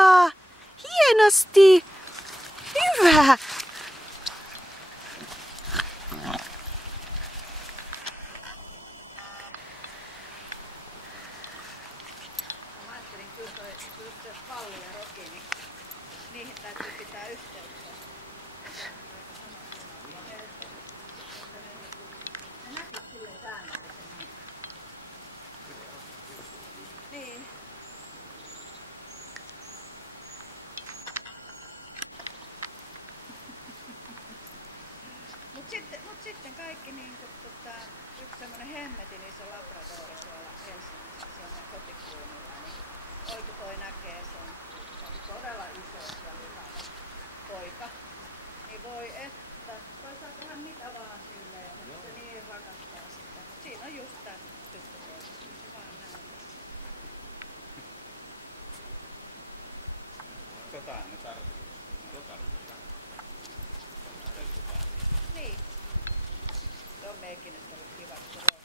Loistavaa! Hienosti! Hyvä! Mä ajattelin kyllä jos Kalli ja Roki, niin niihin täytyy pitää yhteyttä. Ne näkis silleen säännöllisemmin. Niin. Mut sitten kaikki niinku yksi semmonen hemmetin iso labradori tuolla Helsingissä, siellä kotikulmilla, niin oikein toi näkee sen. Se on todella iso ja lihava poika. Niin voi että, toi saa tehdä mitä vaan silleen, että se niin rakastaa sitä. Mut siinä on just tää tyttöpoika, se vaan näin. Jotain ne tarvitsee. Niin. Se on meidänkin, että ollut kiva, että